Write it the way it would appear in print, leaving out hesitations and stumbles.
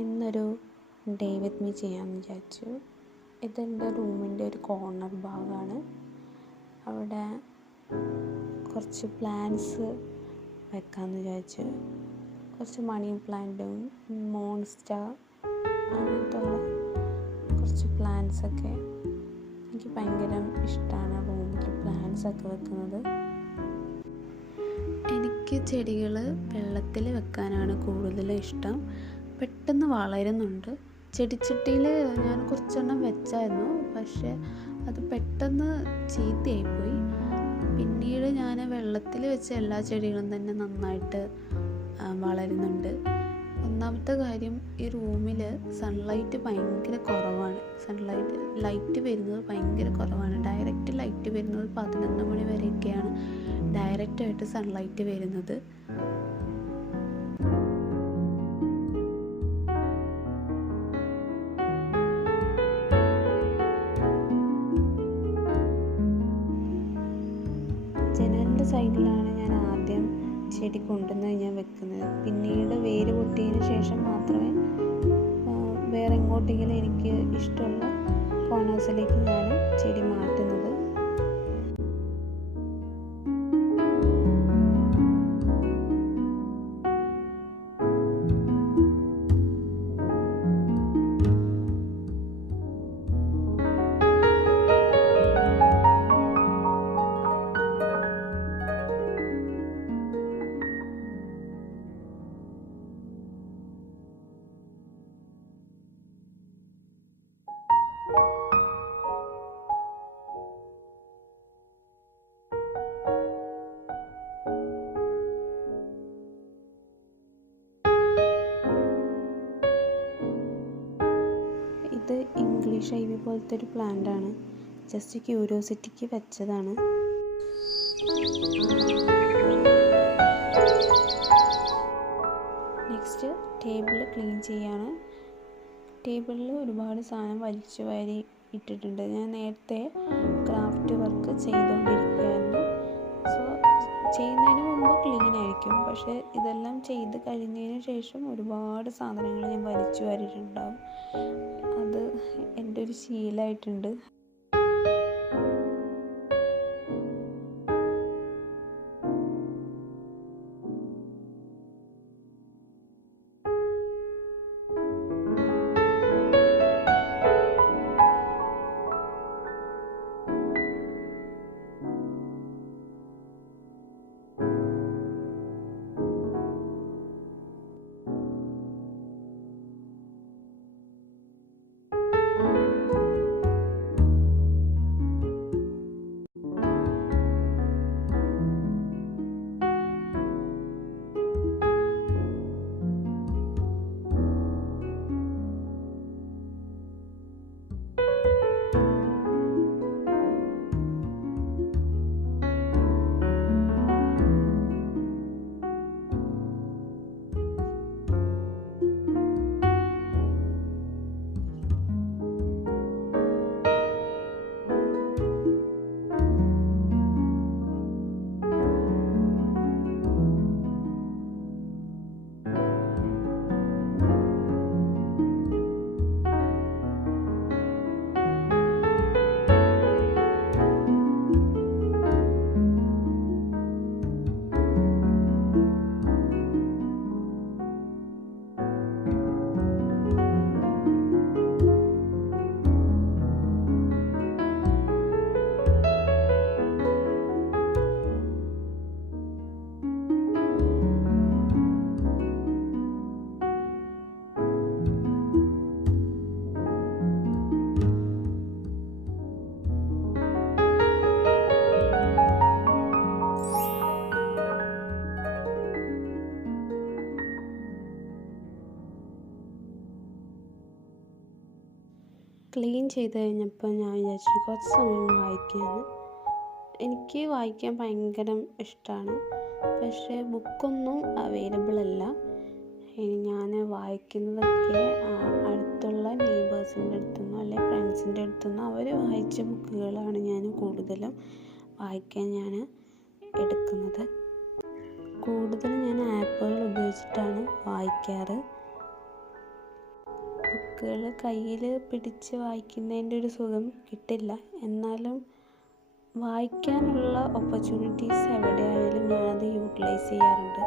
ഇന്നൊരു day with me ചെയ്യാമെന്ന് വിചാരിച്ചു. ഇതെൻ്റെ റൂമിൻ്റെ ഒരു കോർണർ ഭാഗമാണ്. അവിടെ കുറച്ച് പ്ലാന്റ്സ് വെക്കാമെന്ന് വിചാരിച്ചു. കുറച്ച് മണി പ്ലാന്റും മോൺസ്റ്റ അങ്ങനത്തുള്ള കുറച്ച് പ്ലാന്റ്സൊക്കെ. എനിക്ക് ഭയങ്കര ഇഷ്ടമാണ് റൂമിൽ പ്ലാന്റ്സൊക്കെ വെക്കുന്നത്. എനിക്ക് ചെടികൾ വെള്ളത്തിൽ വെക്കാനാണ് കൂടുതലും ഇഷ്ടം. പെട്ടെന്ന് വളരുന്നുണ്ട്. ചെടിച്ചട്ടിയിൽ ഞാൻ കുറച്ചെണ്ണം വെച്ചായിരുന്നു, പക്ഷേ അത് പെട്ടെന്ന് ചീത്തയായിപ്പോയി. പിന്നീട് ഞാൻ വെള്ളത്തിൽ വെച്ച എല്ലാ ചെടികളും തന്നെ നന്നായിട്ട് വളരുന്നുണ്ട്. ഒന്നാമത്തെ കാര്യം, ഈ റൂമിൽ സൺലൈറ്റ് ഭയങ്കര കുറവാണ്. ലൈറ്റ് വരുന്നത് ഭയങ്കര കുറവാണ്. ഡയറക്റ്റ് ലൈറ്റ് വരുന്നത് 11 മണി വരെയൊക്കെയാണ് ഡയറക്റ്റായിട്ട് സൺലൈറ്റ് വരുന്നത്. ജനലിൻ്റെ സൈഡിലാണ് ഞാൻ ആദ്യം ചെടി കൊണ്ടുവന്ന് ഞാൻ വെക്കുന്നത്. പിന്നീട് വേര് പൊട്ടിയതിന് ശേഷം മാത്രമേ വേറെ എങ്ങോട്ടെങ്കിലും എനിക്ക് ഇഷ്ടമുള്ള കോർണേഴ്സിലേക്ക് ഞാൻ ചെടി മാറ്റുന്നത്. ഇത് ഇംഗ്ലീഷ് ഐവി പോലത്തെ ഒരു പ്ലാന്റാണ്. ജസ്റ്റ് ക്യൂരിയോസിറ്റിക്ക് വെച്ചതാണ്. നെക്സ്റ്റ് ടേബിൾ ക്ലീൻ ചെയ്യാണ്. ടേബിളിൽ ഒരുപാട് സാധനം വലിച്ചു വാരി ഇട്ടിട്ടുണ്ട്. ഞാൻ നേരത്തെ ക്രാഫ്റ്റ് വർക്ക് ചെയ്തുകൊണ്ടിരിക്കുകയായിരുന്നു. സോ ചെയ്യുന്നതിന് മുമ്പ് ക്ലീൻ ആയിരിക്കും, പക്ഷേ ഇതെല്ലാം ചെയ്ത് കഴിഞ്ഞതിന് ശേഷം ഒരുപാട് സാധനങ്ങൾ ഞാൻ വലിച്ചു വാരിയിട്ടുണ്ടാകും. അത് എൻ്റെ ഒരു ശീലമായിട്ടുണ്ട്. ക്ലീൻ ചെയ്ത് കഴിഞ്ഞപ്പോൾ ഞാൻ വിചാരിച്ചു കുറച്ച് സമയം വായിക്കാമെന്ന്. എനിക്ക് വായിക്കാൻ ഭയങ്കര ഇഷ്ടമാണ്, പക്ഷേ ബുക്കൊന്നും അവൈലബിൾ അല്ല. ഞാൻ വായിക്കുന്നതൊക്കെ അടുത്തുള്ള നെയ്ബേഴ്സിൻ്റെ അടുത്തുനിന്നോ അല്ലെങ്കിൽ ഫ്രണ്ട്സിൻ്റെ അടുത്തുനിന്നോ അവർ വായിച്ച ബുക്കുകളാണ് ഞാൻ കൂടുതലും വായിക്കാൻ ഞാൻ എടുക്കുന്നത്. കൂടുതൽ ഞാൻ ആപ്പുകൾ ഉപയോഗിച്ചിട്ടാണ് വായിക്കാറ്. ബുക്കുകൾ കയ്യിൽ പിടിച്ച് വായിക്കുന്നതിൻ്റെ ഒരു സുഖം കിട്ടില്ല, എന്നാലും വായിക്കാനുള്ള ഓപ്പർച്യൂണിറ്റീസ് എവിടെയായാലും ഞാനത് യൂട്ടിലൈസ് ചെയ്യാറുണ്ട്.